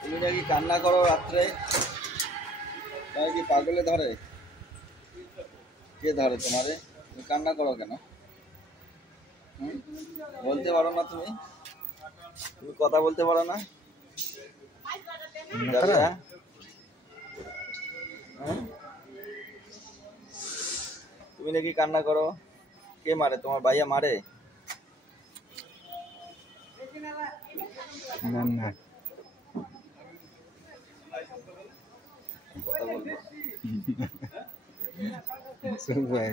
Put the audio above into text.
তুমি নাকি কান্না করো রাত্রে? তোমার কি পাগলে ধরে? কে ধরে তোমারে? তুমি কান্না করো কেন? বলতে পারো না তুমি? তুমি কথা বলতে পারো না? তুমি নাকি কান্না করো? কে মারে? তোমার ভাইয়া মারে? না না কথা বলবো সুপার